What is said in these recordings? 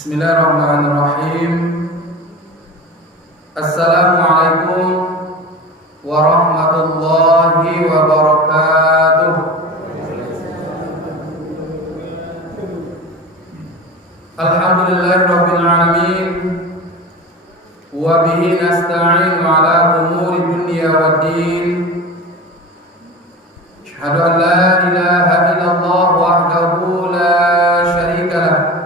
Bismillahirrahmanirrahim. Assalamualaikum warahmatullahi wabarakatuh. Alhamdulillahirabbil alamin wa bihi nasta'inu ala umuri dunya waddin. Asyhadu an la ilaha illallah wahdahu la syarika lah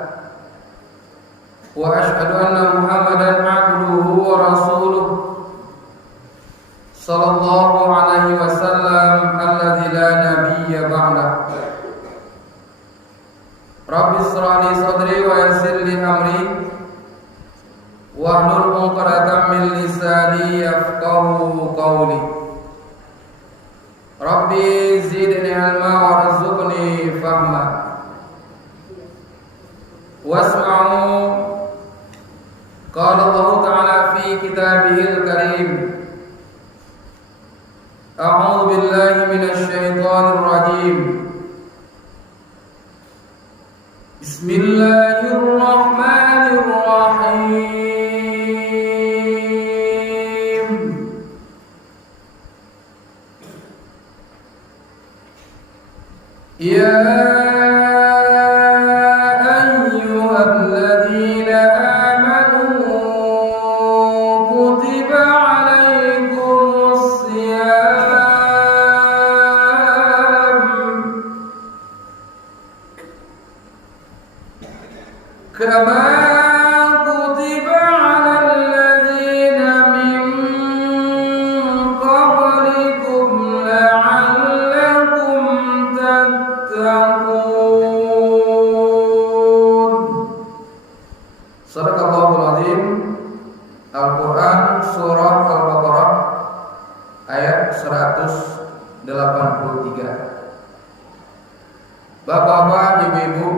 wa asyhadu anna Muhammadan abduhu wa rasuluh sallallahu alaihi wasallam alladzi la nabiyya ba'dah. Rabbi ishrah li sadri wa yassir li amri wahlul 'uqdatam min lisani yafqahu qawli. Rabbi zidni ilma warzuqni fahma. Wasma'u qala Allah ta'ala fi kitabihil karim. A'udzu billahi minasy syaithanir rajim. Bismillahirrahmanirrahim. Ya ayyuhalladzina amanu kutiba alaikumus syiyam kama kutiba alal ladzina min qablikum la'allakum tattaqun. Shadaqallahul azim. Al-Quran surah Al-Baqarah ayat 183. Bapak-bapak, ibu-ibu,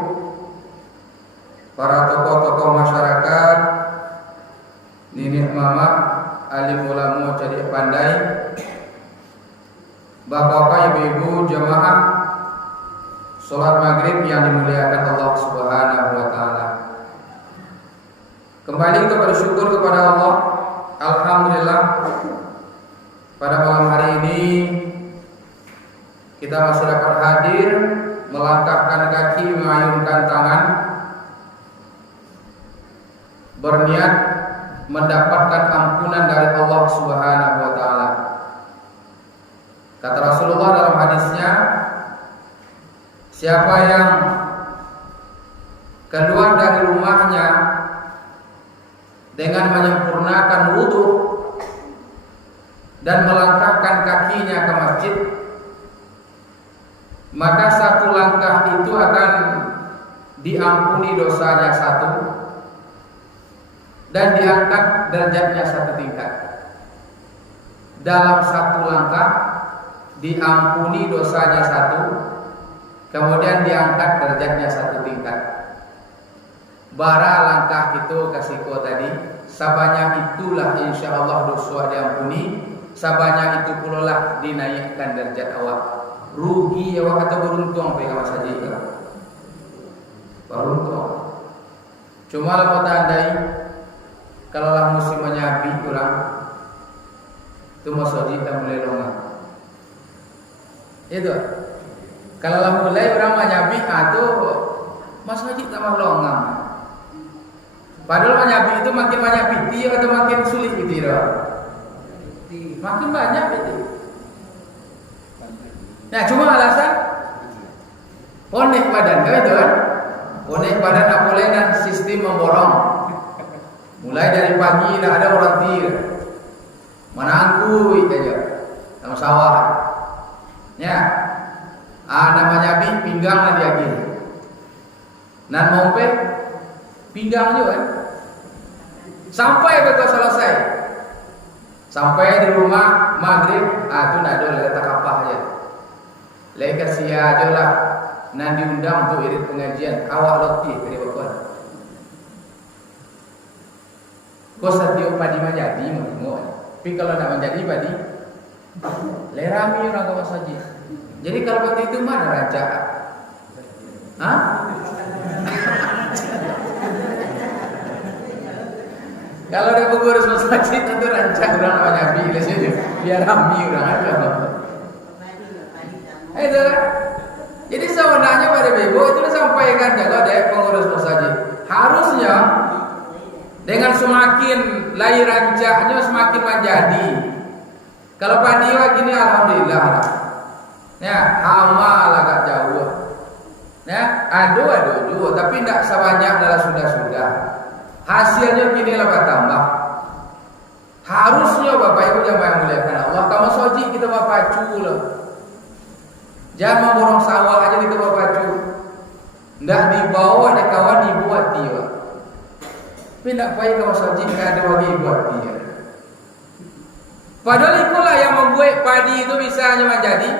para tokoh-tokoh masyarakat, nenek mama, alim ulama jadi pandai, bapak-bapak, ibu-ibu, jamaah salat maghrib yang dimuliakan Allah Subhanahu wa taala. Kembali kita bersyukur kepada Allah. Alhamdulillah, pada malam hari ini kita masih dapat hadir, melangkahkan kaki, mengayunkan tangan, berniat mendapatkan ampunan dari Allah Subhanahu wa taala. Kata Rasulullah dalam hadisnya, siapa yang keluar dari rumahnya dengan menyempurnakan wudu dan melangkahkan kakinya ke masjid, maka satu langkah itu akan diampuni dosanya satu dan diangkat derajatnya satu tingkat. Dalam satu langkah diampuni dosanya satu, kemudian diangkat derajatnya satu tingkat. Bara langkah itu kasihku tadi, sabanya itulah insyaallah dosa diampuni, sabanya itu pula lah dinaikkan derajat awak. Rugi awak atau beruntung apa saja ya? Beruntung. Cuma kalau tandai kalau lah musim menyabi kurang itu masjid tak mulai longan. Itu kalau lah mulai orang menyabi itu masjid tak longan. Padahal menyabi itu makin banyak piti atau makin sulit piti makin banyak piti. Nah cuma alasan ponek badan kan itu kan, ponek badan apalagi dan sistem memborong. Mulai dari pagi dah ada orang tir menangku itu aja sama sawah. Ya, namanya pinggang lagi lagi. Nan mompe pinggang juga kan. Sampai betul selesai. Sampai di rumah maghrib, tu nak ada letak apa aja. Leka sia aja lah. Nan diundang untuk irit pengajian, awak letih dari bapak. Kau setiap padi menjadi mau. Tapi kalau nak menjadi padi, lerami orang kau saja. Jadi kalau waktu itu mana raja? Hah? Kalau ada pengurus masjid tentu rancang orang nama Nabi di sini biar rami orang aja. Itu kan. Jadi sebenarnya pada Ibu itu disampaikan kalau ada pengurus masjid harusnya dengan semakin lahir rancaknya semakin menjadi. Kalau padiwa gini alhamdulillah lah. Ya, amal agak jauh. Ya, aduh, tapi tidak sebanyak dalam sudah. Hasilnya gini lah bertambah. Harusnya Bapak Ibu jamaah yang muliakan Allah, kamu soji kita bapak pacu loh. Jangan memborong sawah aja kita bapak pacu. Tidak dibawa ada kawan dibuat dia. Tapi tidak payah kamu soji tidak ada lagi buat dia. Padahal itulah yang membuat padi itu bisa hanya menjadi.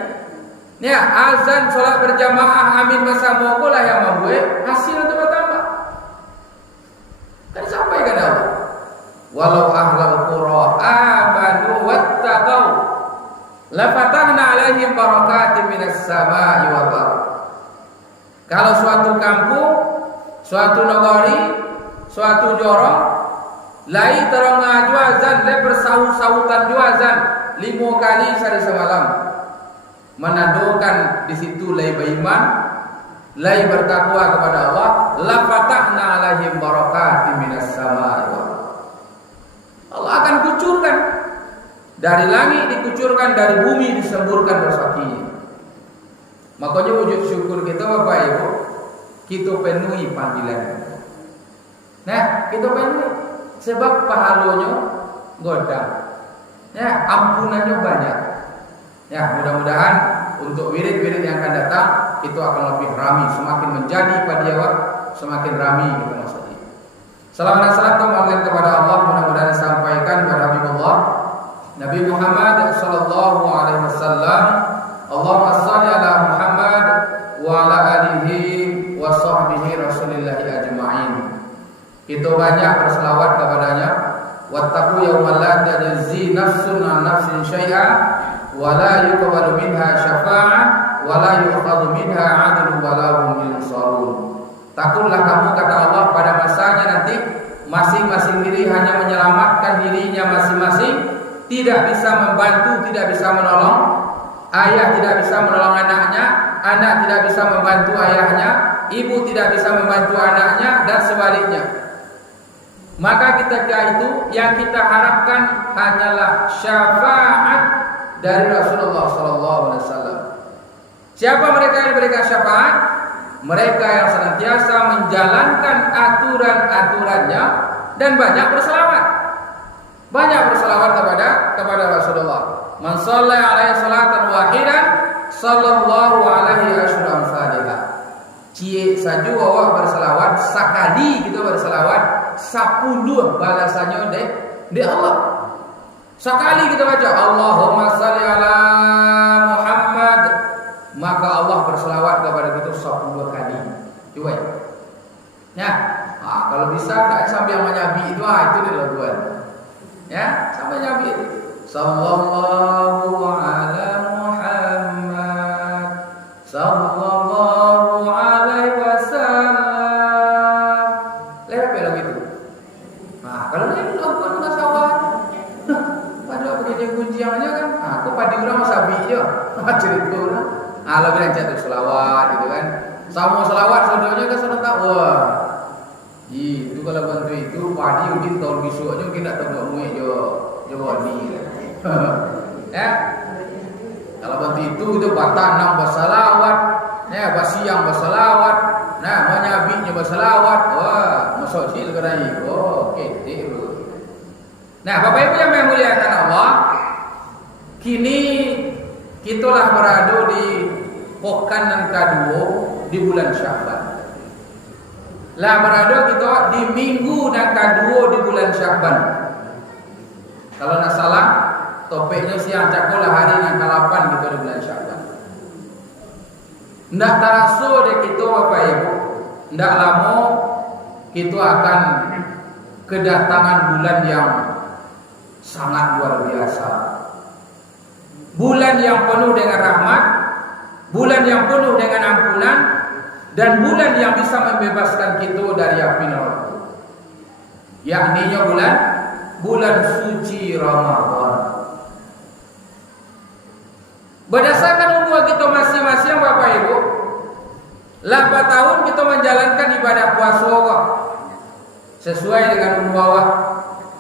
Ya, azan solat berjamaah amin bersama itulah yang membuat hasil itu bertambah. Kan sampaikan Allah. Walau ahlul qura amanu wattaqau la fatahna alaihim barakatin minas samai wal ardh. Kalau suatu kampung, suatu negeri, suatu jorong lai terang azan le bersahut-sahutan azan 5 kali sehari semalam. Menandakan di situ lai beriman, lai bertakwa kepada Allah, la fatahna alaihim barakatin minas samai wal ardh. Allah akan kucurkan dari langit, dikucurkan dari bumi, disemburkan rezekinya. Makanya wujud syukur kita Bapak Ibu, kita penuhi panggilan. Nah, kita penuhi sebab pahalanya godang. Ya, ampunannya banyak. Ya, mudah-mudahan untuk wirid-wirid yang akan datang itu akan lebih ramai, semakin menjadi padiawak, semakin ramai kita masuk. Salam dan salam kepada Allah mudah-mudahan disampaikan kepada Habibullah Nabi Muhammad sallallahu alaihi wasallam. Allahumma shalli ala Muhammad wa ala alihi wa sahbihi Rasulillah ajma'in. Kita banyak berselawat kepadanya. Wattaqu yawman la tajzi nafsun an nafsin syai'a wa la yuqbalu minha syafa'ah wa la yu'khadhu minha 'adlun wa la hum yunsarun. Takutlah kamu kata Allah pada masanya nanti masing-masing diri hanya menyelamatkan dirinya masing-masing, tidak bisa membantu, tidak bisa menolong. Ayah tidak bisa menolong anaknya, anak tidak bisa membantu ayahnya, ibu tidak bisa membantu anaknya, dan sebaliknya. Maka ketika itu yang kita harapkan hanyalah syafaat dari Rasulullah SAW. Siapa mereka yang diberikan syafaat? Mereka yang senantiasa menjalankan aturan-aturannya dan banyak berselawat. Banyak berselawat kepada Rasulullah. Man shalla alaihi salatan wahidan sallallahu alaihi asyra amsalha. Cie saja awak berselawat sekali kita berselawat 10 balasannya de Allah. Sekali kita baca Allahumma shalli ala Muhammad, maka Allah berselawat kepada kita 10 kali. Coba ya. Kalau bisa tak sampai yang menyabi itu itu dilakukan. Ya, sampai nyabi itu. Sallallahu ala Muhammad sallallahu alaihi wasallam. Lewat belok itu. Kalau ini lakukan masalah. Padahal begini kunciannya kan. Aku padi urang sabi je. Cerita urang. Lebih lancar selawat gitu kan. Sama selawat saudaranya kan sudah tahu. Wah. Itu kalau bantu itu padi mungkin tahun besoknya mungkin tak tahu muat je wadi. Ya. Kalau bantu itu batanam berselawat, ya basiang berselawat, nah menyabinya berselawat. Wah, masuk sil kerai. Oh, okey, itu. Nah, Bapak Ibu yang memuliakan Allah, kini kitalah berada di pekan yang kedua di bulan Sya'ban. Lah berada kita di minggu yang kedua di bulan Sya'ban. Kalau nak salah, topiknya siang cakulah hari yang ke-8 kita di bulan Sya'ban. Ndak terasa deh kita Bapak Ibu, ndak lama kita akan kedatangan bulan yang sangat luar biasa. Bulan yang penuh dengan rahmat, bulan yang penuh dengan ampunan, dan bulan yang bisa membebaskan kita dari api neraka. Yakni bulan bulan suci Ramadan. Berdasarkan umur kita masing-masing Bapak Ibu, 8 tahun kita menjalankan ibadah puasa sesuai dengan umur awak.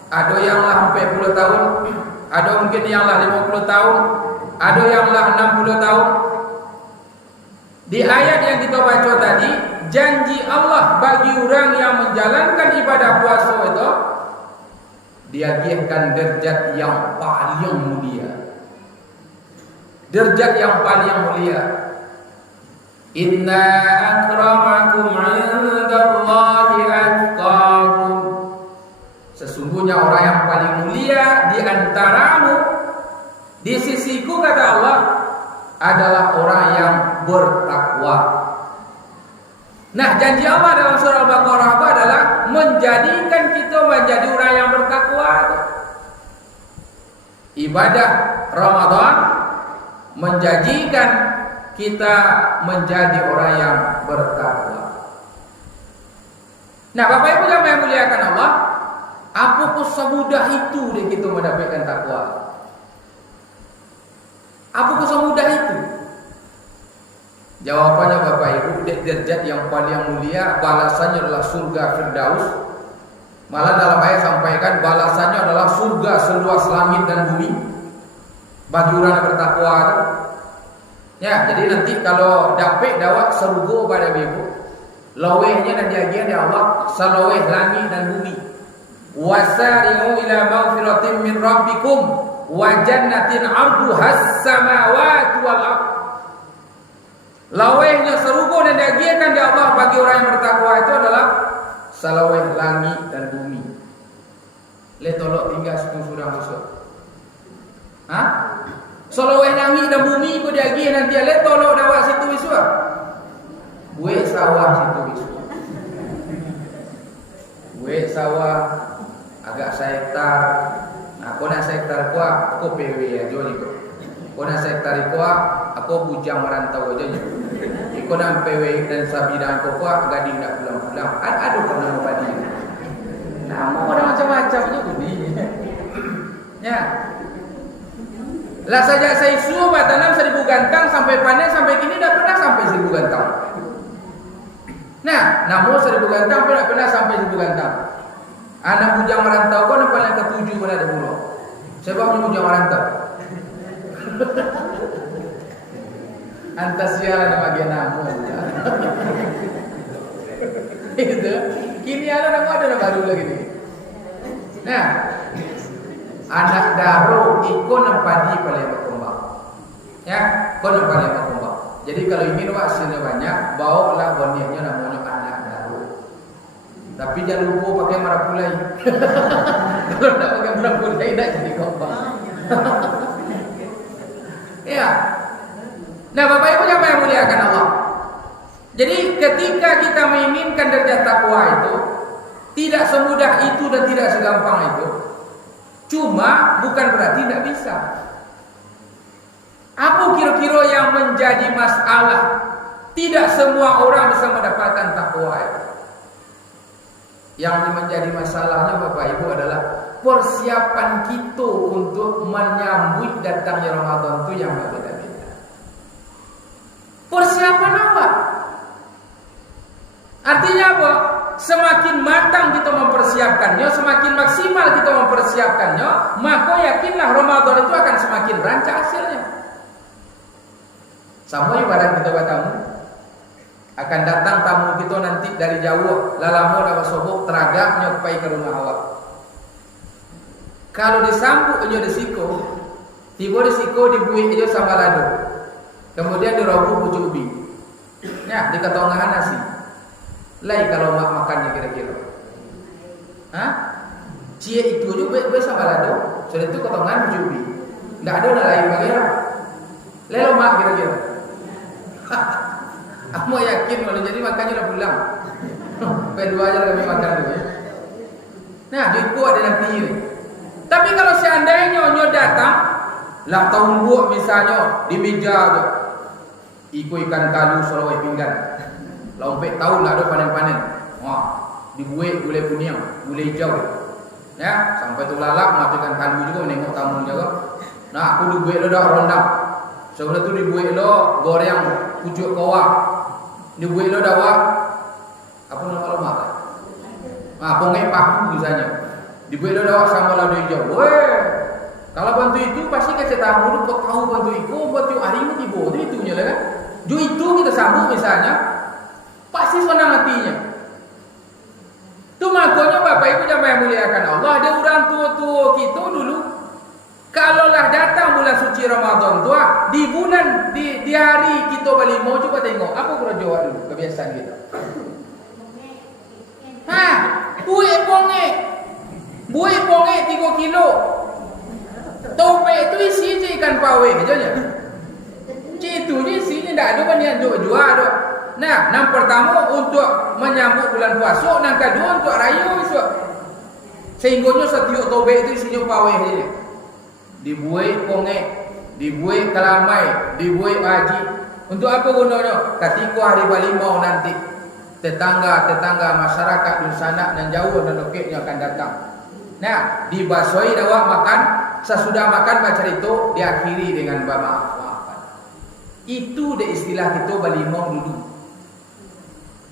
Ada yang lah 40 tahun, ada mungkin yang lah 50 tahun, ada yang lah 60 tahun. Di ayat yang kita baca tadi, janji Allah bagi orang yang menjalankan ibadah puasa itu, diagihkan derajat yang paling mulia. Derajat yang paling mulia. Inna akramakum 'indallahi atqakum. Sesungguhnya orang yang paling mulia di antaramu di sisiku, kata Allah, adalah orang yang bertakwa. Nah, janji Allah dalam surah Al-Baqarah itu adalah menjadikan kita menjadi orang yang bertakwa. Ibadah Ramadan menjadikan kita menjadi orang yang bertakwa. Nah, Bapak Ibu yang muliakan Allah, apakah semudah itu deh kita mendapatkan takwa? Apakah semudah itu? Jawabannya Bapak Ibu, derajat yang paling mulia, balasannya adalah surga Firdaus. Malah dalam ayat sampaikan balasannya adalah surga seluas langit dan bumi bagi orang yang bertakwa itu. Ya, jadi nanti kalau dapat dawak surga pada Ibu, lawehnya dan diagian ya Allah salaweh langit dan bumi. Wasari'u ila maghfiratin min rabbikum wa jannatin 'arduhas samawati wal ardh. Lawehnya surga dan diagian di Allah bagi orang yang bertakwa itu adalah salaweh langit dan bumi. Le tolok tinggal sudah masuk. Hah? Salaweh langit dan bumi ku diagian nanti le tolok dawak situ wiswa. Buat sawah situ wiswa. Buat sawah agak sehektar. Nah, kau nak sehektar kuah, aku PW aja ni kau. Kau nak sehektar kuah, aku bujang merantau aja ni. Kau nak PW dan sabidang kau kuah, gading nak pulang-pulang. Aduh kena badi. Nama orang macam-macam je budi. Ya. Lah saja saya suruh tanam 1000 gantang sampai panen sampai kini dah pernah sampai 1000 gantang. Nah, namun 1000 gantang pernah sampai 1000 gantang. Anak bujang merantau kau nampak yang ke-7 pun ada pulau. Sebab bujang merantau. Antasia ada bagian namu. Itu. Kini ada baru lagi ni. Nah, anak daro ikut nempadi paling berkembang. Ya, ikut paling berkembang. Jadi kalau ingin hasilnya banyak, bawalah boneknya namanya anak daro. Tapi jangan lupa pakai marapulai. Kalau tak pakai marapulai tak jadi kembang. Ya. Nah, Bapak Ibu yang muliakan Allah. Jadi ketika kita menginginkan derajat takwa itu, tidak semudah itu dan tidak segampang itu. Cuma bukan berarti tidak bisa. Apa kira-kira yang menjadi masalah? Tidak semua orang bisa mendapatkan takwa itu. Yang menjadi masalahnya Bapak Ibu adalah persiapan kita untuk menyambut datangnya Ramadan itu yang berbeda-beda. Persiapan apa? Artinya apa? Semakin matang kita mempersiapkannya, semakin maksimal kita mempersiapkannya, maka yakinlah Ramadan itu akan semakin rancak hasilnya. Sama ibarat kita bertamu, akan datang tamu kita nanti dari jauh, lalamu dah bersobok teragaknya pergi ke rumah awak. Kalau disambut aja disiko, tiba disiko dibuih aja sama lado, kemudian diroboh pucuk ubi, ya diketongahan nasi. Lai kalau mak makannya kira-kira, cie itu juga baik sama lado, sudah itu ketongahan pucuk ubi, tidak ada lain bagaimana. Lai mak kira-kira. Aku yakin kalau jadi makannya udah pulang. Berdua aja kami makan dulu ya. Nah, duitku ada nanti. Tapi kalau seandainya nyo datang, lah tahun buat misalnya di meja tu, ikut ikan kalu Sulawesi pinggan. Lompet tahu lah ada panen-panen. Wah, dibuat gulai kuning, gulai hijau. Ya, sampai tu lalak matikan kalu juga menengok tamu juga. Nah, aku dibuat lo dah rendang. Sebelum tu dibuat lo goreng pucuk kawak. Dibuat lo dah apa nama lemak? Pongai paku misalnya. Dibuat lo dah sama lado hijau. Weh, kalau bantu itu pasti kasih tamu tu kau tahu bantu itu, bantu hari ini tiba tu itunya lah kan. Jo itu kita sambung misalnya, pasti senang hatinya. Tu makanya Bapak Ibu yang muliakan Allah, ada orang tua-tua kita dulu, kalaulah datang bulan suci Ramadan tu, di hari kita balik mau coba tengok apa kurang jawab dulu kebiasaan kita. Buih ponge 3 kilo. Topek itu isi je ikan pawe aja nya. Itu je isinya ndak ada banyak jual ada. Nah, yang pertama untuk menyambut bulan puasa, yang kedua untuk raya esok. Sehingga setiap topek itu isinya pawe aja. Dibuai ponge, dibuai kalamai, dibuai haji. Untuk apa gunanya? Ketika hari balimau nanti tetangga masyarakat di sana dan jauh dan dekatnya akan datang. Nah, dibasoi dawak makan, sesudah makan baca itu diakhiri dengan maaf-maafan. Itu de istilah kita balimau dulu.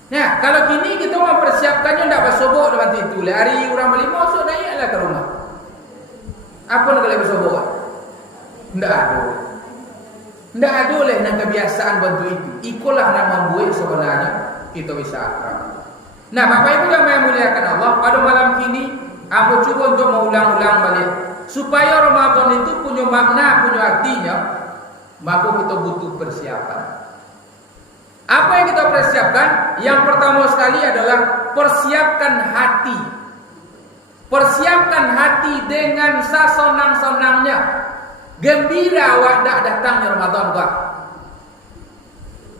Nah, kalau kini kita mempersiapkannya tidak bersobok dengan itu. Hari orang balimau so naiklah ke rumah. Apa nak boleh bersobok? Tidak ada. Tidak ada oleh nak kebiasaan bantu itu. Ikulah nama buat sebenarnya kita bisa akrab. Nah, Bapak Ibu yang muliakan Allah, pada malam kini aku cuba untuk mengulang-ulang balik supaya Ramadan itu punya makna, punya artinya, maka kita butuh persiapan. Apa yang kita persiapkan? Yang pertama sekali adalah persiapkan hati. Persiapkan hati dengan sesonang-sonangnya. Gembira awak dak datangnya Ramadan Pak.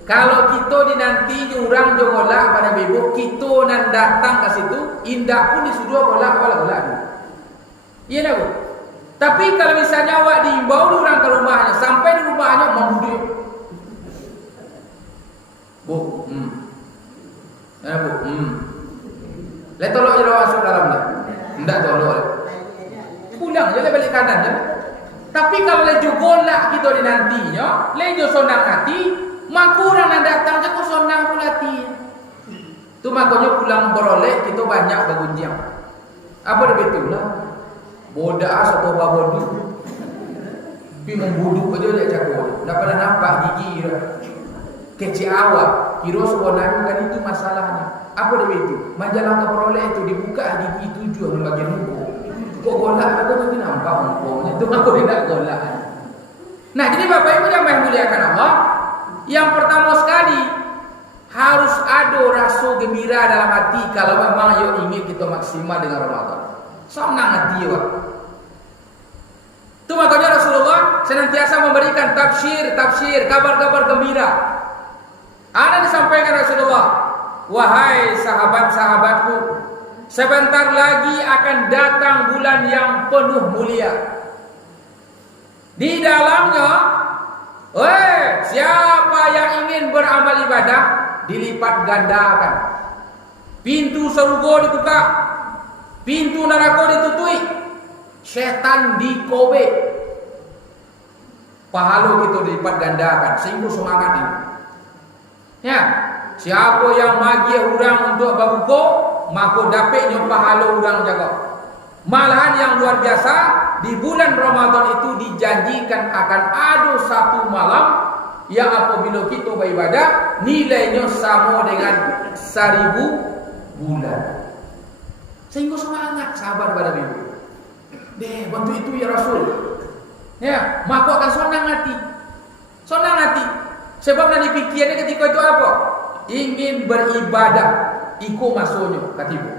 Kalau kita dinanti orang jo golak pada ibu, kita nan datang ke situ, indah pun disuruh golak. Iya tak Bu? Tapi kalau misalnya awak diimbau orang ke rumahnya, sampai di rumahnya membuduk. Bu, Bu, Let tolong je masuk dalam dah. Enggak tolong. Pulang je balik kanan je. Tapi kalau lejo golak kita dinantinya, lejo sonang hati, maka orang yang datang je kau sonang pula hati. Tu makanya pulang beroleh kita banyak bergunjang. Apa dia betul lah? Bodak atau babodu. Tapi membuduk aja dia cakap. Tak pernah nampak gigi dia. Kecil awak. Kira sebenarnya kan itu masalahnya. Apa dia betul? Majalah keperoleh itu dibuka gigi 7 bagian muka. Kok golak aku tu nampak mumpungnya. Itu aku tidak golak. Nah, jadi Bapak Ibu yang muliakan Allah, yang pertama sekali harus ada rasa gembira dalam hati kalau memang ingin kita maksimal dengan Ramadan. Senang hati ya. Itu makanya Rasulullah senantiasa memberikan tafsir, kabar-kabar gembira. Ada disampaikan Rasulullah, wahai sahabat-sahabatku, sebentar lagi akan datang bulan yang penuh mulia. Di dalamnya, siapa yang ingin beramal ibadah dilipat gandakan. Pintu surga dibuka, pintu neraka ditutui, setan dikobek. Pahala kita dilipat gandakan sehingga semangat ini. Ya, siapa yang magi orang untuk berbuka, maka dapatnya pahala orang jaga. Malahan yang luar biasa, di bulan Ramadan itu dijanjikan akan ada satu malam yang apabila kita beribadah nilainya sama dengan 1000 bulan. Sehingga semangat sahabat pada ibu. Bantu itu ya Rasul. Ya, maka akan senang hati. Senang hati. Sebab nanti pikirnya ketika itu apa? Ingin beribadah, ikut masuknya katibu.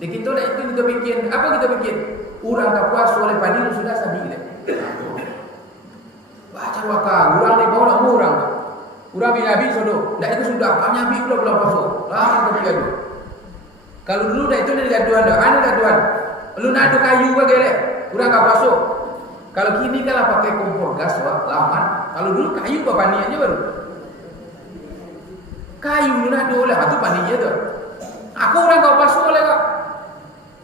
Di kita dah itu kita pikir, apa kita pikir? Orang tak puas oleh padi sudah sabi kita. Baca waka, orang ni bawa nak orang. Orang bin Nabi sudah, dah itu sudah. Kami Nabi belum masuk. Lah kita gaduh. Kalau dulu dah itu ni gaduhan dah, anu gaduhan. Lu nak ada kayu bagi le, orang tak masuk. Kalau kini kalau pakai kompor gas laman. Kalau dulu kayu apa pani aja baru. Kayu lu nak ada oleh, itu pani aja tu. Aku orang tak masuk oleh kak.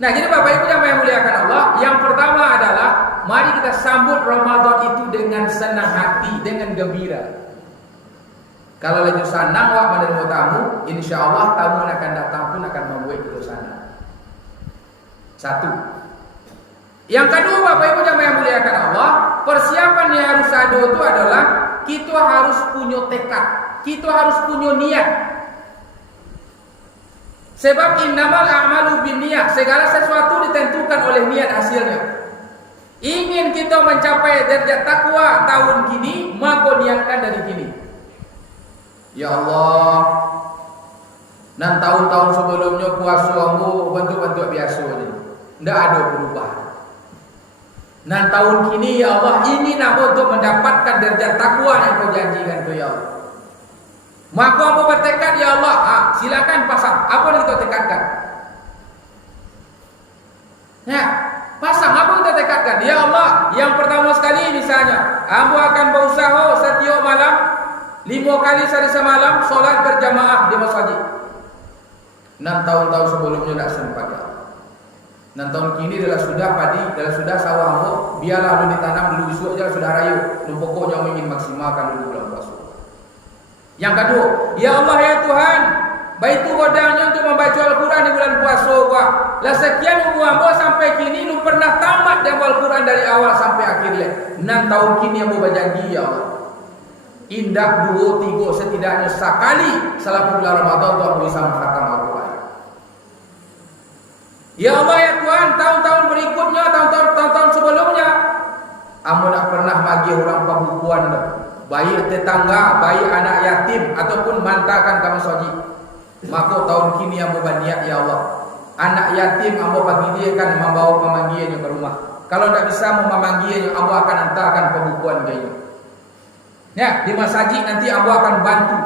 Nah, jadi Bapak Ibu yang muliakan Allah, yang pertama adalah mari kita sambut Ramadan itu dengan senang hati, dengan gembira. Kalau lagi senang wak menerima tamu, insya Allah tamu yang akan datang pun akan membuat kita senang. Satu. Yang kedua Bapak Ibu yang muliakan Allah, persiapan yang harus ada itu adalah kita harus punya tekad, kita harus punya niat. Sebab innamal a'malu binniyat, segala sesuatu ditentukan oleh niat hasilnya. Ingin kita mencapai derajat takwa tahun kini, maka niatkan dari kini. Ya Allah, dan tahun-tahun sebelumnya puasa ambo bentuk-bentuk biasa ni, tidak ada perubahan. Dan tahun kini ya Allah, ingin aku untuk mendapatkan derajat takwa yang kau janjikan tu ya Allah. Maka aku bertekad ya Allah, silakan pasang. Apa yang kita tekadkan? Ya, pasang apa yang kita tekadkan? Ya Allah, yang pertama sekali misalnya, aku akan berusaha setiap malam 5 kali sehari semalam solat berjamaah di masjid. 6 tahun-tahun sebelumnya tidak sempat ya. 6 tahun kini adalah sudah padi, adalah sudah sawah ambo, biarlah dulu ditanam dulu besok aja sudah rayu. Dan pokoknya ingin maksimalkan dulu bulan puasa. Yang kedua, ya Allah ya Tuhan, baik itu godangnya untuk membaca Al-Quran di bulan puasa gua. Lah sekian umur ambo sampai kini lu pernah tamat yang Al-Quran dari awal sampai akhirnya. 6 tahun kini ambo berjanji ya Allah. Indah 2, 3 setidaknya sekali selama bulan Ramadan tu ambo bisa mengkhatam Al-Quran. Ya Allah ya Tuhan, tahun-tahun berikutnya, tahun-tahun sebelumnya, ambo tak pernah bagi orang pembukuan dah. Baik tetangga, baik anak yatim ataupun mantakan kamu soji. Maka tahun kini ambo berniat ya Allah. Anak yatim ambo bagi dia kan membawa pemanggiannya ke rumah. Kalau tidak bisa memanggiannya, ambo akan hantarkan pembukuan dia. Ya, di masjid nanti ambo akan bantu.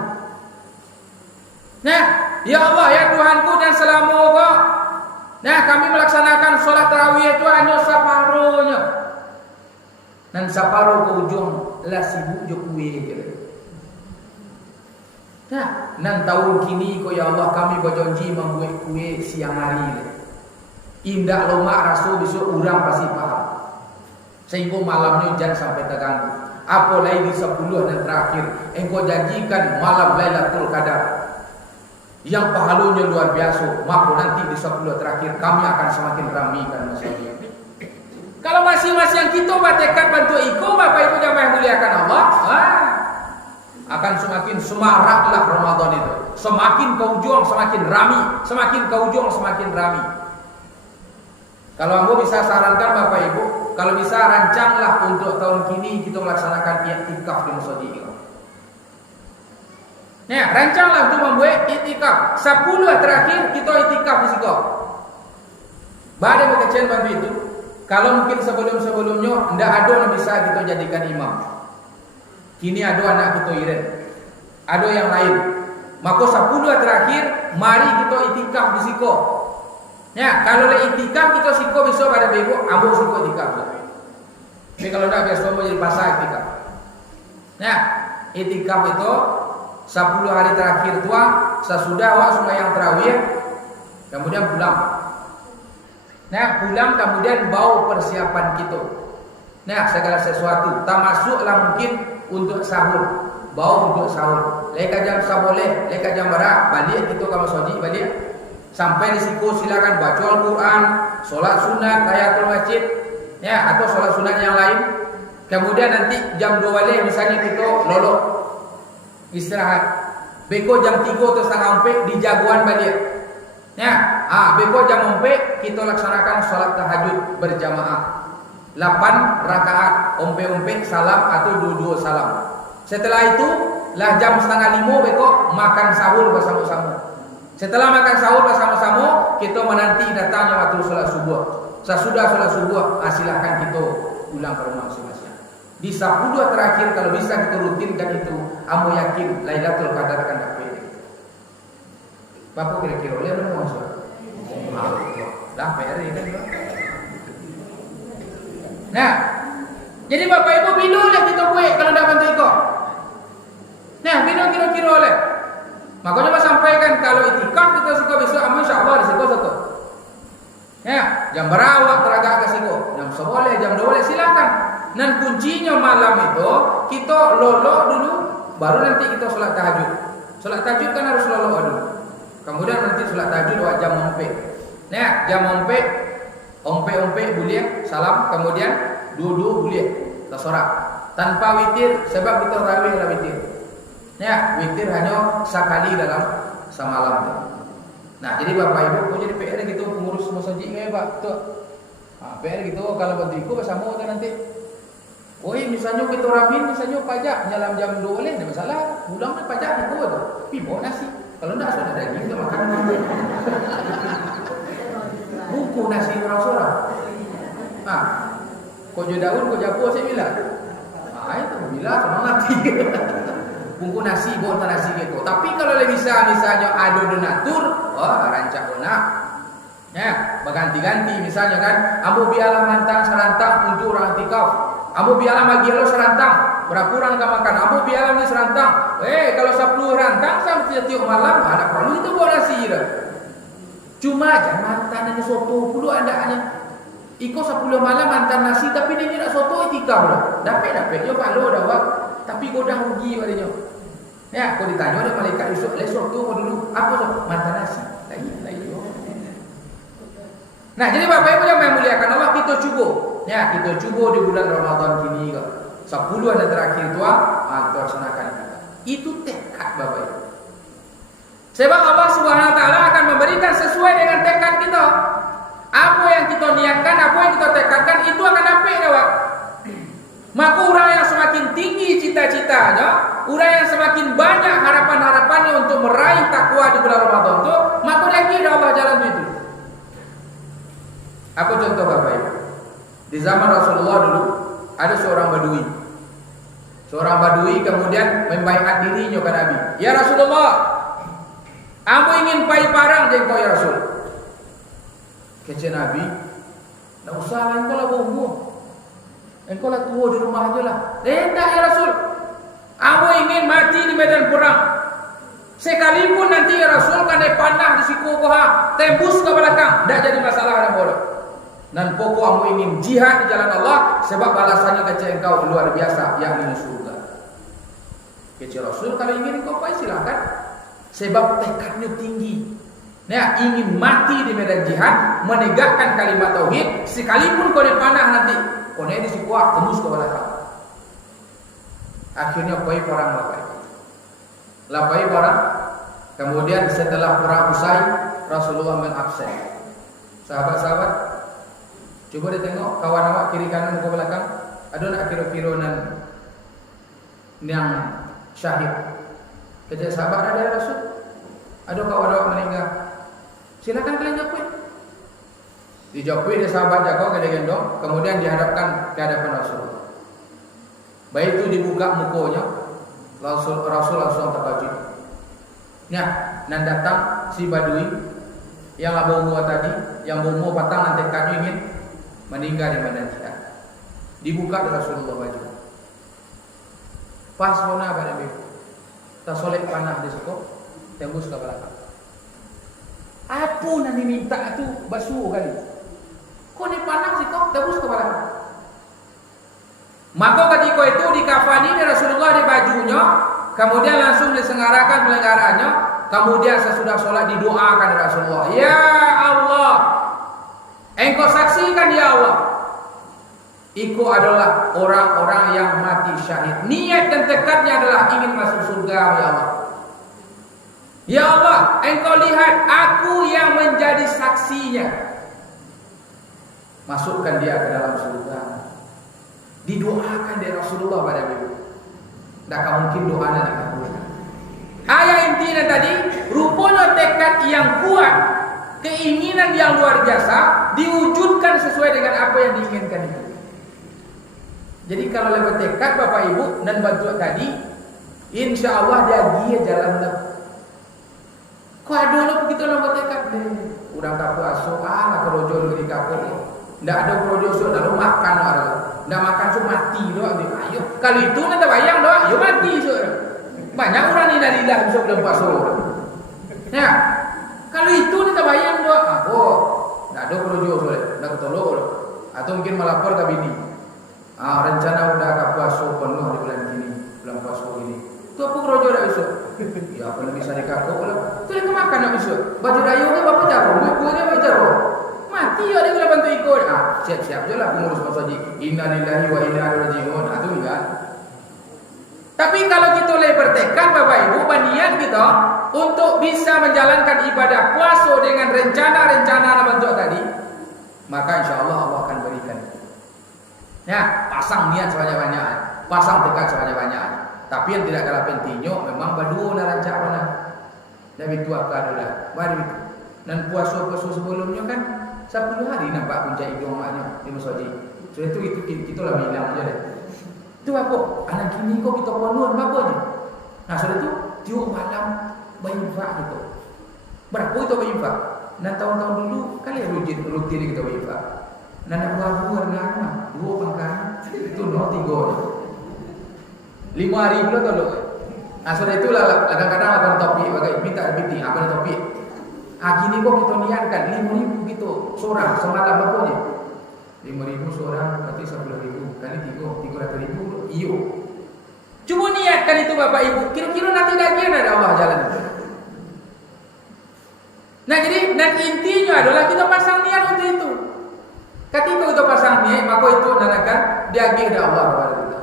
Nah, ya Allah ya Tuhanku dan selama Allah. Nah, kami melaksanakan sholat tarawih itu hanya separuhnya. Dan separuh ke ujung lah sibuk je kuih je. Nah, 6 tahun kini ko ya Allah kami berjanji membuat kuih siang hari. Indah lomak rasa besok orang pasti paham. Sehingga malamnya jangan sampai terganggu. Apalagi di 10 dan terakhir engkau janjikan malam Lailatul Qadar yang pahalanya luar biasa. Maka nanti di 10 terakhir kami akan semakin ramaikan masalah. Kalau masing-masing yang kita bertekad bantu ikut Bapak Ibu yang muliakan Allah, akan semakin semaraklah Ramadan itu. Semakin ke ujung semakin rami, semakin ke ujung semakin rami. Kalau Ambo bisa sarankan Bapak Ibu, kalau bisa rancanglah untuk tahun kini kita melaksanakan i'tikaf di masjid ini. Nah, rancanglah untuk membuat i'tikaf. 10 terakhir kita i'tikaf di situ. Badai berkecil bantu itu. Kalau mungkin sebelum-sebelumnya tidak ada yang bisa kita jadikan imam. Kini ada anak kita Iren, ada yang lain. Maka 10 terakhir mari kita i'tikaf di siko. Ya, kalau le i'tikaf kita siko bisa pada bebo, ambo siko i'tikaf. Tapi kalau tidak biasa mau jadi pasar i'tikaf. Ya, i'tikaf itu 10 hari terakhir tua sesudah awak sembahyang tarawih kemudian pulang. Nah, pulang kemudian bawa persiapan kita. Nah, segala sesuatu termasuklah mungkin untuk sahur. Bawa untuk sahur. Leka jam saboleh, leka jam barak, balik kita ke masjid balik. Sampai di situ silakan baca Al-Quran, solat sunat, tahiyatul masjid, ya, atau solat sunat yang lain. Kemudian nanti jam 2 balik misalnya kita lolok istirahat. Beko jam 3 atau setengah 4 di jagoan balik. Ya, beko jam 4 kita laksanakan salat tahajud berjamaah. 8 rakaat, ompe-ompe salam atau dua-dua salam. Setelah itu, lah jam setengah 5 beko makan sahur bersama-sama. Setelah makan sahur bersama-sama, kita menanti datangnya waktu salat subuh. Sesudah salat subuh, silakan kita pulang ke rumah masing-masing. Di 10 terakhir kalau bisa kita rutinkan itu, amu yakin Lailatul Qadar akan dapat. Bapak kira-kira oleh mana masuk? Lah PR ini kan. Nah, jadi Bapak Ibu bingung lah kita buat kalau tidak bantu ikut. Nah, bingung kira-kira oleh. Makanya saya sampaikan kalau itikaf kita suka besok, insya Allah risiko satu. Ya, jam berawak teragak ke siko. Jam 11, jam 12 silakan. Dan kuncinya malam itu kita lolok dulu, baru nanti kita sholat tahajud. Sholat tahajud kan harus lolok dulu. Kemudian nanti sholat tahajud waktu jam ompek. Nah, jam ompek boleh salam, kemudian duduk boleh tersorak. Tanpa witir sebab kita tarawih lah witir. Ya, witir hanya sekali dalam semalam. Nah, jadi Bapak Ibu kau jadi PR gitu pengurus masjid ni Pak. Tu. PR gitu kalau bantuiku bersama tu nanti. Misalnya kita ramin, misalnya pajak dalam jam 2 boleh, tidak masalah. Pulang pajak itu tu. Pibo nasi. Kalau tidak sudah daging kita makan. Buku nasi orang-orang. Kau je daun, kau japu saya bilang. Itu bila senang nanti. Bungku nasi, bawa nasi gitu. Tapi kalau bisa misalnya ada donatur, rancak nak. Ya, berganti-ganti misalnya kan, ambo biarlah mantang serantang untuk orang tikaf. Ambo biarlah bagi lo serantang, berkurang ke makan. Ambo biarlah ni serantang. Kalau 10 rantang sampai tiap malam, ada perlu itu bawa nasi dah. Cuma jangan mantan ada soto puluh andanya. Iko 10 malam mantan nasi tapi dia nak soto tikaf dah. Dapat yo palo dah wak. Tapi kau dah rugi padanya. Ya, kau ditanya ada malaikat esok, lesok tu kau dulu apa so? Mantan nasi. Lagi. Nah, jadi Bapak Ibu yang memuliakan Allah, kita cuba. Ya, kita cuba di bulan Ramadan kini ke. 10 hari terakhir tu kita laksanakan kita. Itu tekad Bapak Ibu. Sebab Allah Subhanahu wa taala akan memberikan sesuai dengan tekad kita. Apa yang kita niatkan, apa yang kita tekadkan itu akan dapat dah. Maka orang yang semakin tinggi cita-citanya, orang yang semakin banyak harapan-harapannya untuk meraih takwa di bulan Ramadan itu, maka lagi Allah jalan itu. Apa contoh Bapak Ibu? Di zaman Rasulullah dulu ada seorang badui. Seorang badui kemudian membaiat dirinya ke Nabi. Ya Rasulullah, aku ingin pai parang jengkau ya Rasul. Kata Nabi, tak usah lah engkau lah bohong. Engkau lah tua di rumah aja lah. Tidak ya Rasul. Aku ingin mati di medan perang. Sekalipun nanti ya Rasul kan panah di siku koha, tembus ke belakang, tidak jadi masalah dan bodoh. Dan pokok aku ingin jihad di jalan Allah sebab balasannya kecil engkau luar biasa, yakni surga. Kecil Rasul kalau ingin engkau pai silakan. Sebab tekadnya tinggi. Nah, ingin mati di medan jihad, menegakkan kalimat tauhid, sekalipun kau dipanah nanti, kau di sikuah tembus ke belakang. Akhirnya pai perang Bapak. Lapai perang. Kemudian setelah perang usai, Rasulullah mengabsen. Sahabat-sahabat, coba ditengok kawan awak kiri kanan ke belakang, ada nak kira-kira yang syahid. Kerja sahabat ada Rasul. Ada kawan awak meninggal. Silakan kalian jawab. Dijawab dia sahabat jaga ke gendong, kemudian dihadapkan ke hadapan Rasulullah. Baik itu dibuka mukanya, Rasul langsung terbaju. Nah, dan datang si badui yang abu umur tadi, yang umur patang nanti kami ingin meninggal di medan jihad. Dibuka oleh Rasulullah baju. Pas mana pada Nabi. Tak solek panah di situ, tembus ke belakang. Apa yang diminta itu basuh kali. Kau ni panah sih kau tembus ke belakang. Maka ketika itu dikafani di Rasulullah di bajunya, kemudian langsung disengarakan pelenggarannya, kemudian sesudah sholat didoakan Rasulullah. Ya Allah, engkau saksikan ya Allah, iku adalah orang-orang yang mati syahid. Niat dan tekadnya adalah ingin masuk surga ya Allah. Ya Allah, engkau lihat aku yang menjadi saksinya. Masukkan dia ke dalam surga. Didoakan dari Rasulullah pada Nabi. Tak mungkin doanya tak kabulkan. Ayat intinya tadi, rupanya tekad yang kuat, keinginan yang luar biasa, diwujudkan sesuai dengan apa yang diinginkan itu. Jadi kalau lewat tekad Bapak Ibu dan bantuan tadi, insya Allah dia gia jalan lep. Kau ada lo begitu lewat tekad deh. Udah kapu asok, nak kerojo di kapur. Tidak ada kerojo so, dah makan orang. Tidak makan so mati doa. Ayo, kalau itu nanti bayang doa, ayo mati so. Banyak orang ini dari dah bisa belum pasok. Ya, kalau itu nanti bayang doa, oh, tidak Ada kerojo soalnya, nak ketolok loh. Atau mungkin melapor ke bini. Rencana udah agak puasa penuh di bulan ini, bulan puasa ini. Tu apa kerojo dah besok? Ya apa bisa dikakuk lah. Tu yang makan nak besok. Baju rayu ke apa jaro? Bukunya apa jaro? Mati ya dia kalau bantu ikut. Siap-siap je lah pengurus masjid. Inna lillahi wa inna ilaihi raji'un. Itu enggak. Tapi kalau kita boleh bertekad Bapak Ibu, berniat kita untuk bisa menjalankan ibadah puasa dengan rencana-rencana dalam bentuk tadi, maka insya-Allah Allah akan berikan. Ya, pasang niat sebanyak-banyak, pasang tekad sebanyak-banyak. Tapi yang tidak kalah pentingnya memang berdua nak rancak mana. Nabi tua kadolah. Mari itu. Dan puasa-puasa sebelumnya kan 10 hari nampak puncak hidung maknya di masjid. So itu kita lah bilang aja deh. Itu apa? Anak kini kok kita penuh apa aja. Nah, sudah itu tiup malam bayinfak gitu. Berapa itu bayinfak? Nah, tahun-tahun dulu kali rutin kita bayinfak. Nah, nak buah harga 2 pangkat. Itu 3. 5 hari pula tolong. Nah, sudah itulah kadang-kadang akan topik bagai minta meeting apa topik. Gini kok kita niatkan 5.000 gitu seorang semalam apa aja. 5.000 seorang berarti 10.000 kali 300.000 iyo. Cuma niatkan itu Bapak Ibu. Kira-kira nanti lagi ada Allah jalan itu. Nah, jadi dan intinya adalah kita pasang niat untuk itu. Ketika kita pasang niat, maka itu akan diagih dari Allah kepada kita.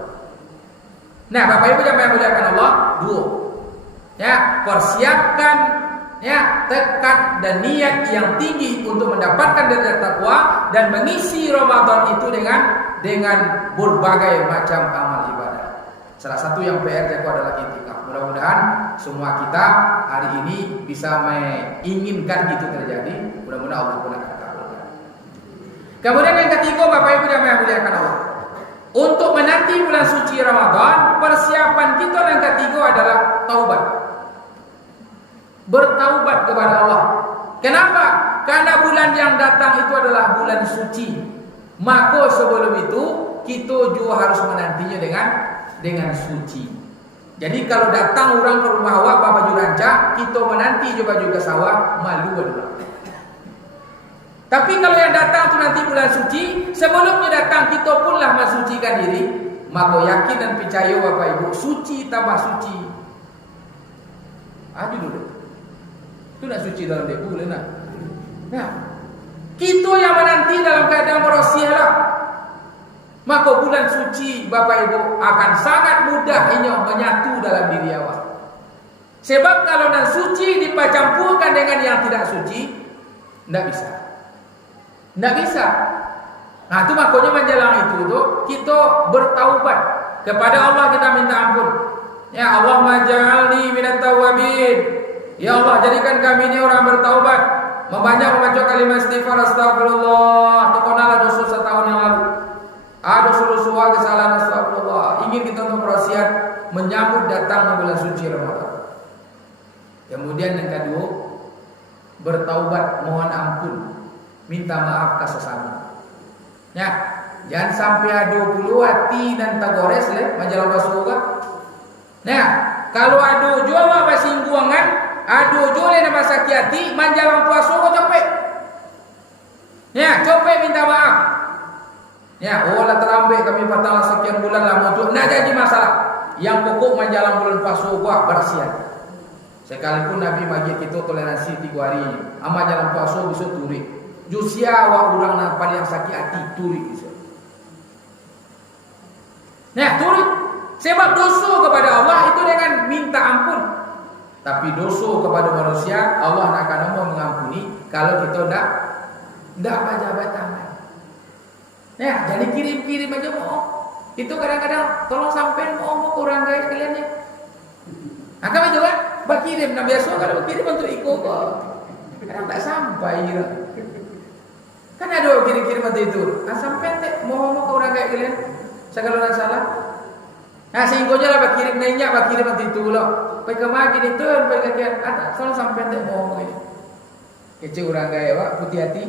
Nah, Bapak Ibu yang memuliakan Allah, 2. Ya, persiapkan ya tekad dan niat yang tinggi untuk mendapatkan derajat takwa dan mengisi Ramadan itu dengan berbagai macam amal ibadah. Salah satu yang PR jago adalah i'tikaf. Mudah-mudahan semua kita hari ini bisa menginginkan itu terjadi. Mudah-mudahan Allah pun akan kabulkan. Kemudian yang ketiga, Bapak Ibu yang memuliakan Allah, untuk menanti bulan suci Ramadan, persiapan kita yang ketiga adalah taubat. Bertaubat kepada Allah. Kenapa? Karena bulan yang datang itu adalah bulan suci. Maka sebelum itu kita juga harus menantinya dengan suci. Jadi kalau datang orang ke rumah awak bawa baju rancak, kita menanti baju ke sawah, malu berdua. Tapi kalau yang datang itu nanti bulan suci, sebelumnya datang kita punlah mensucikan diri, maka yakin dan percaya Bapak Ibu, suci tambah suci. Aduh dulu. Itu nak suci dalam dia boleh nak. Nah, kita yang menanti dalam keadaan berosialah. Maka bulan suci Bapak Ibu akan sangat mudah menyatu dalam diri awak. Sebab kalau nan suci dicampurkan dengan yang tidak suci, tidak bisa. Tidak bisa. Nah, itu makanya menjelang itu tuh kita bertaubat kepada Allah, kita minta ampun. Ya Allah, maj'alni minat tawabin. Ya Allah, jadikan kami ini orang bertaubat, membaca kalimat istighfar, astagfirullah, tokonalah dosa setahun yang lalu. Dosa-dosa kesalahan, astagfirullah. Ingin kita untuk berwasiat menyambut datang bulan suci Ramadan. Kemudian yang kedua, bertaubat, mohon ampun, minta maaf ke sesama. Ya, jangan sampai ada bulu hati dan tagores majalah basuga. Nah, kalau ada jual basingguangan, ada jual nama sakit hati, manjalang puasa kok capek. Ya, capek minta maaf. Ya, lah terlambat kami patah sekian bulan lah muncul. Nah, jadi masalah. Yang pokok menjalang bulan puasa gua bersihan. Sekalipun Nabi bagi kita toleransi 3 hari. Ama jalan puasa bisa turi. Jusia wa urang nang paling sakit hati turi bisa. Nah, turi. Sebab dosa kepada Allah itu dengan minta ampun. Tapi dosa kepada manusia Allah akan mengampuni kalau kita tidak baca-baca. Ya, jadi kirim-kirim aja mau. Itu kadang-kadang tolong sampein mau ke orang guys kalian ya. Nah, kami juga berkirim. Nah, biasa kalau berkirim untuk ikut kok. Kadang tak sampai gitu. Kan ada kirim-kirim untuk itu. Nah, sampein mau ke orang guys kalian. Saya kalau tak salah. Nah, sehingga lah berkirim nanya berkirim untuk itu loh. Pergi ke mana gini tuh, pergi ke ada. Tolong sampein mau ini. Kecil orang guys pak putih hati.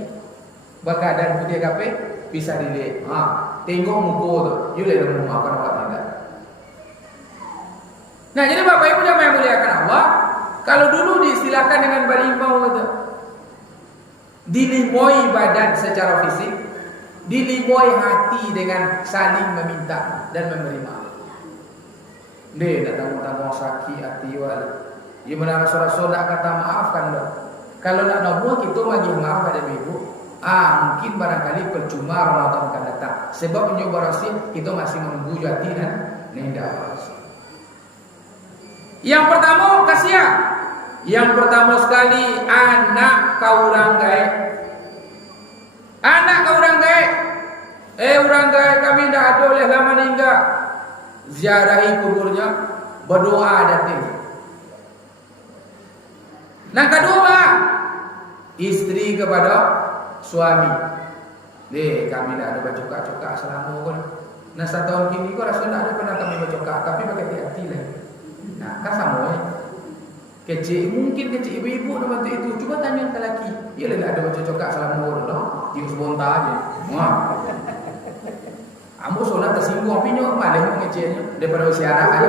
Berkeadaan putih kape. Bisa dilihat, tengok muka tu, you lihat rumah apa nampak tidak. Nah, jadi Bapak Ibu yang muliakan Allah, kalau dulu disilakan dengan berimbau itu, dilimoi badan secara fisik, dilimoi hati dengan saling meminta dan memberi maaf. Dia tak tanggung-tanggung sakit hati wal. Gimana Rasul-Rasul nak kata maafkan dah. Kalau nak buat kita bagi maaf pada ibu, mungkin barangkali percuma Ramadan akan datang. Sebab mencoba Rasul kita masih menunggu hati dan hendak Rasul. Yang pertama kasihan. Yang pertama sekali anak kau orang gaib. Anak kau orang gaib. Orang gaib kami dah ada oleh lama meninggal. Ziarahi kuburnya, berdoa datang. Yang kedua, isteri kepada suami. Kami dah ada bercokak-cokak selama pun. Nah, 1 tahun kini kau rasa tak ada pernah kami bercokak, tapi pakai hati lah. Nah, kan sama kecil, mungkin kecil ibu-ibu nak bantu itu. Cuba tanya ke lelaki. Dia lah ada bercokak selama pun lah. Dia sebentar aja. Ambo solat tersinggung pinyo malah mau ngecehnya daripada usia anak aja.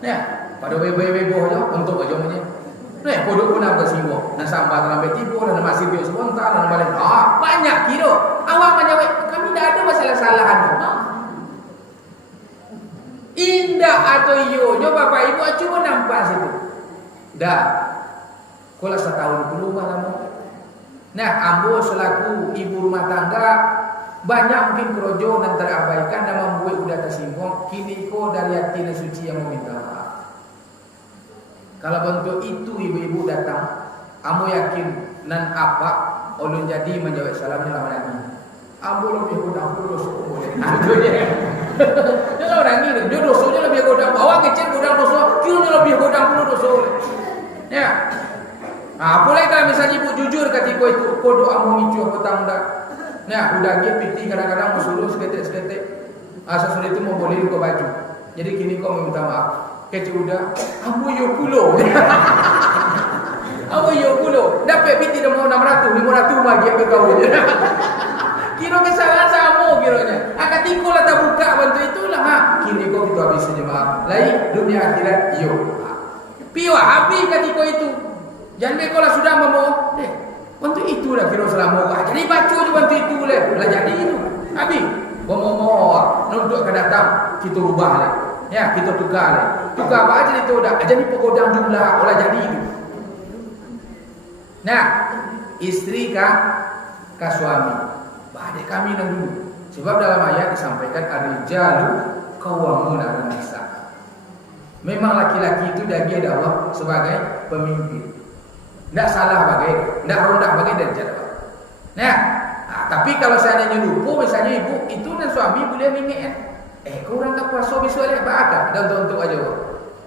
Nah, pada bebo aja untuk aja punya. Nah, kodok pun nak tersinggung. Nah, sampai sampai tiba dan masih dia sebentar dan balik. Banyak kira. Awak menjawab kami dah ada masalah-salahan. Indah atau iyo, nyoba bapak ibu cuma nampak situ. Dah. Kalau 1 tahun dulu malam. Nah, ambo selaku ibu rumah tangga banyak mungkin kerojo dan terabaikan dan membuat udah tersinggung. Kini ko dari hati dan suci yang meminta maaf. Kalau bentuk itu ibu-ibu datang, ambo yakin nan apa ulun jadi menjawab salamnya lama lagi. Ambo lebih godang dosa boleh. Dia orang ini, dia dosanya lebih godang. Awak kecil godang dosa, kira lebih godang dosa. Ya. Apalagi kalau misalnya ibu jujur ketika itu, kodok ambo micu petang dah. Nah, udah dia piti kadang-kadang musuh seketik-seketik. Asal sudah itu mau boleh kau baju. Jadi kini kau meminta maaf. Kecil udah, amu yo pulo. Amu yo pulo. Dapat piti dah mau 600, 500 bagi apa kau je. Kira kesalahan sama kiranya. Ketika lah tak buka bantu itulah. Kini kau kita habis saja maaf. Lain dunia akhirat yo. Piwa habis ketika itu. Jangan kau lah sudah mau. Bantu itulah kira selama kau. Jadi baca je bantu itu boleh. Lah jadi itu. Habis. Bomo-bomo nunduk ke datang kita ubah lah. Ya, kita tukar lah. Tukar apa aja itu dah. Aja ni pegodang jumlah olah jadi itu. Nah, istri ka suami. Badai kami dan dulu. Sebab dalam ayat disampaikan ar-rijalu qawwamuna 'alan nisa. Memang laki-laki itu dia ada Allah sebagai pemimpin. Tidak salah bagai, tidak rondak bagai dari cara. Nah, tapi kalau seandainya lupa, misalnya ibu itu dan suami boleh mengingat. Kau orang tak puasa besok leh bakal dan untuk aja.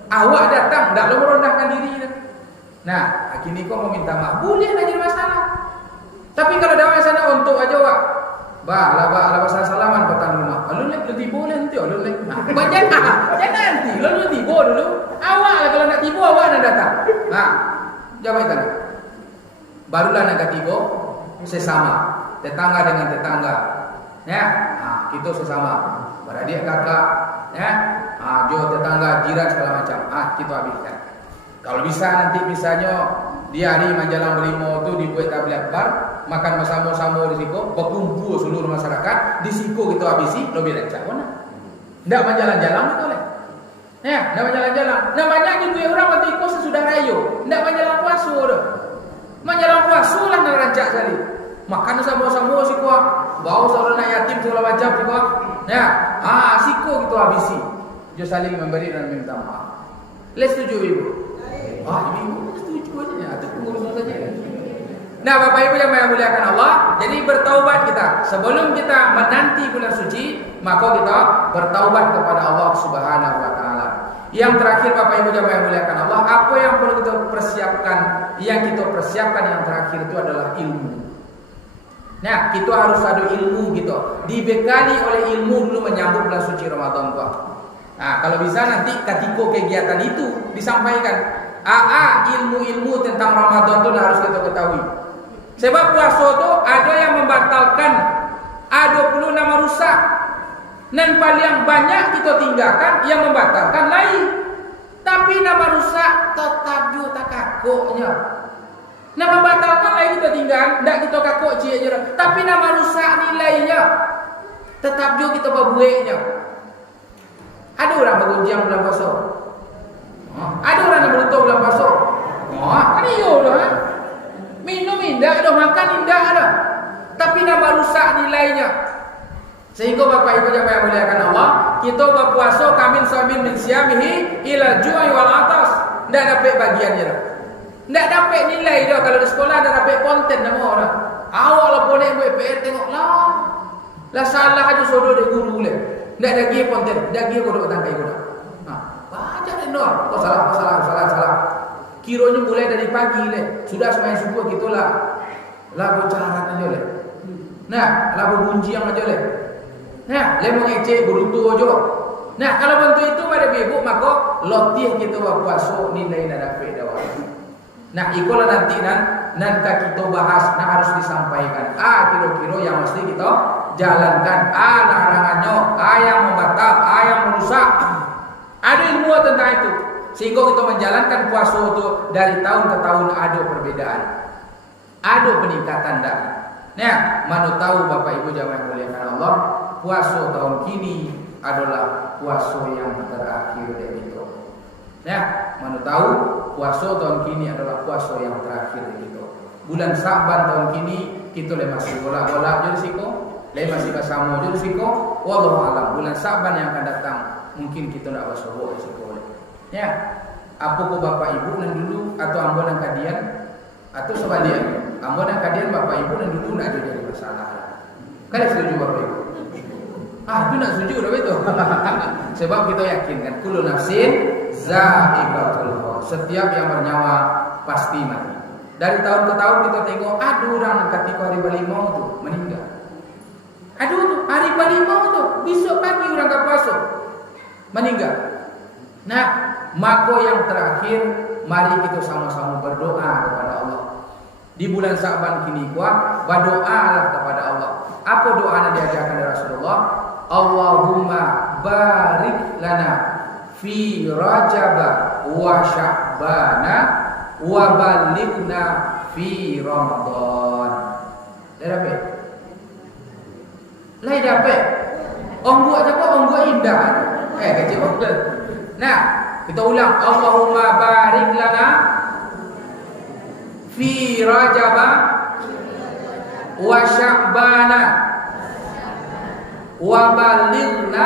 Awak datang, tak lo merendahkan diri. Nah, kini kau mau minta maaf, boleh tak jadi masalah. Tapi kalau dah sana untuk aja awak, lah bahasa salaman petang rumah. Lu lebih boleh nanti, lu banyak jangan nanti, lu tiba dulu. Awak lah kalau nak tiba awak nak datang. Jawabkan. Barulah nak tiba sesama tetangga dengan tetangga. Ya, kita sesama. Beradik kakak, ya, jo tetangga jiran segala macam. Kita habiskan. Kalau bisa nanti misalnya di hari menjelang berlima tu dibuat tabligh akbar, makan bersama-sama di situ, berkumpul seluruh masyarakat, di situ kita habisi, lebih lancar mana? Ndak menjalan-jalan betul eh? Ya, ndak menjalan-jalan. Namanya gitu ya orang waktu itu sesudah rayo, ndak menjalan puasa dah. Menjalan puasa lah nak rancak sekali. Makan sama-sama si kuat, bau saudara nak yatim segala macam si kuat. Ya, siku kita habisi. Jo saling memberi dan minta maaf. Les setuju ibu? Ibu setuju aja atau pengurus saja. Nah, Bapak Ibu yang memuliakan Allah, jadi bertaubat kita. Sebelum kita menanti bulan suci, maka kita bertaubat kepada Allah Subhanahu wa taala. Yang terakhir Bapak Ibu yang memuliakan Allah, apa yang perlu kita persiapkan? Yang kita persiapkan yang terakhir itu adalah ilmu. Nah, kita harus ada ilmu gitu. Dibekali oleh ilmu dulu menyambut bulan suci Ramadan tu. Nah, kalau bisa nanti ketika kegiatan itu disampaikan. Ilmu-ilmu tentang Ramadan itu harus kita ketahui. Sebab puasa itu ada yang membatalkan, ada pula nama rusak. Dan paling banyak kita tinggalkan yang membatalkan lain. Tapi nama rusak tetap juga tak kakuknya. Nak membatalkan lain kita tinggal, ndak kita kakuk cie je. Tapi nak merusak nilainya. Tetap juga kita berbuatnya. Ada orang bergunjang bulan puasa. Ada orang yang beruntung bulan puasa. Kan iyo dah. Minum indah dah, makan indah dah. Tapi nak merusak nilainya. Sehingga Bapak Ibu yang muliakan Allah, kita berpuasa kamin samin min siyamihi ila ju'i wal atas. Ndak dapat bagiannya dah. Ndak dapat nilai dah kalau di sekolah ndak dapat konten nama orang. Awak lah boleh buat PR tengoklah. Lah salah aja sodo de guru le. Ndak ada gi konten, ndak gi kodok tangkai kodok. Baca denor. Oh salah. Kiranya mulai dari pagi le. Sudah sembahyang subuh gitulah. Lah bocaran aja le. Nah, lah berbunjiang aja le. Nah, le mengecek berutu aja. Nah, kalau bentuk itu pada ibu maka lotih kita berpuasa nilai nak dapat dah. Nah, ikolah nanti nanti kita bahas, harus disampaikan. Kira-kira yang mesti kita jalankan. Larangannya, yang membatal, yang merusak. Ada ilmu tentang itu. Sehingga kita menjalankan puasa itu dari tahun ke tahun ada perbedaan. Ada peningkatan dah. Nah, mana tahu Bapak Ibu jamaah muliakan Allah, puasa tahun kini adalah puasa yang terakhir dari itu. Nah, mana tahu puasa tahun kini adalah puasa yang terakhir dari itu. Bulan Sa'ban tahun kini kita masih bola-bola jadi siko, masih bersama jadi siko. Wallahu a'lam. Bulan Sa'ban yang akan datang mungkin kita nak bersohor di siko. Ya, apa ko Bapak Ibu nan dulu atau ambo nan kadian atau sebaliknya? Ambo dan kadian Bapak Ibu dan dulu nak jadi masalah. Kalian setuju Bapak Ibu? Itu nak setuju dah betul. Sebab kita yakin kan kullu nafsin za'iqatul maut. Setiap yang bernyawa pasti mati. Dari tahun ke tahun kita tengok ada orang ketika hari balimau tu meninggal. Ada tu hari balimau tu besok pagi orang ke puasa meninggal. Nah, maka yang terakhir mari kita sama-sama berdoa kepada Allah. Di bulan Sa'ban kini kuat, berdoalah kepada Allah. Apa doa yang diajarkan oleh Rasulullah? Allahumma barik lana fi Rajab wa Sya'ban wa balighna fi Ramadan. Dah dapat? Lai dapat. Buat apa? Buat indah. Kecil betul. Nah, kita ulang. Allahumma barik lana fi Rajab wa Sya'ban wa balighna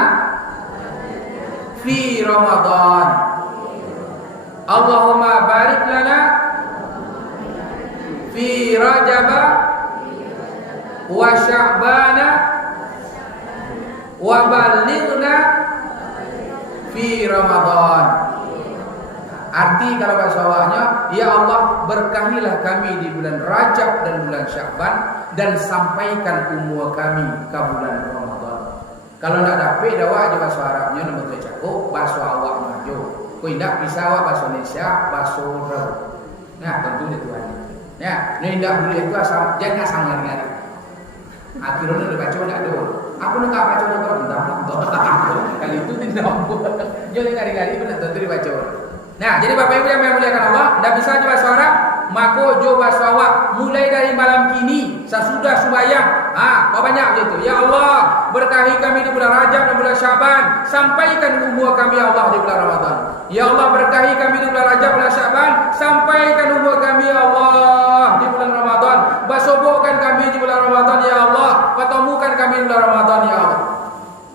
fi Ramadan. Allahumma barik lana fi Rajab wa Sya'ban wa balighna fi Ramadan. Arti kalau bahasa awalnya, ya Allah berkahilah kami di bulan Rajab dan bulan Sya'ban dan sampaikan umur kami ke bulan Ramadan. Kalau nak dapat dakwah aja bahasa Arabnya nama tu cakap bahasa awak maju. Kau tidak bisa awak bahasa Indonesia, bahasa Arab. Nah, tentu itu Tuhan. Ya, ni tidak boleh itu asal jangan sangat ngari. Akhirnya dia baca tidak ada. Aku nak baca nak entah. Kali itu tidak boleh. Jangan ngari-ngari benar tentu dibaca. Nah, jadi Bapak Ibu yang memuliakan Allah, tidak bisa juga suara, maka coba suara mulai dari malam kini, sesudah sembahyang. Banyak gitu. Ya Allah, berkahi kami di bulan Rajab dan bulan Sya'ban, sampaikan umur kami ya Allah di bulan Ramadan. Ya Allah, berkahi kami di bulan Rajab, bulan Sya'ban, sampaikan umur kami ya Allah di bulan Ramadan. Basobokkan kami di bulan Ramadan ya Allah, pertemukan kami di bulan Ramadan ya Allah.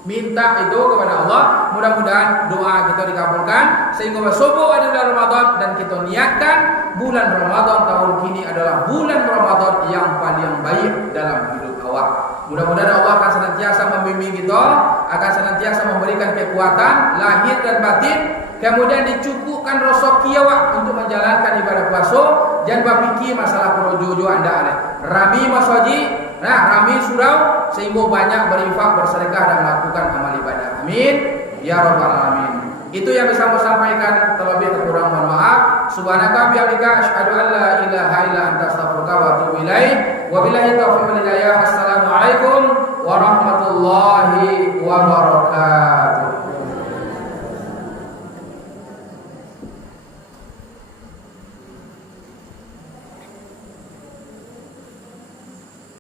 Minta itu kepada Allah, mudah-mudahan doa kita dikabulkan sehingga bersubuh di bulan Ramadan dan kita niatkan bulan Ramadan tahun kini adalah bulan Ramadan yang paling baik dalam hidup awak. Mudah-mudahan Allah akan senantiasa membimbing kita, akan senantiasa memberikan kekuatan lahir dan batin, kemudian dicukupkan rezeki awak untuk menjalankan ibadah puasa. Jangan berfikir masalah projo-jo anda alih. Rami masjid, rami surau sehingga banyak berinfak, bersedekah dan melakukan amal ibadah. Amin ya rabbal alamin. Itu yang bisa saya sampaikan, terlebih terkurang mohon maaf. Subhanaka bihamdika asyhadu an la ilaha illa anta astaghfiruka wa atubu ilaik. Wabillahi taufiq wal hidayah. Assalamualaikum warahmatullahi wabarakatuh.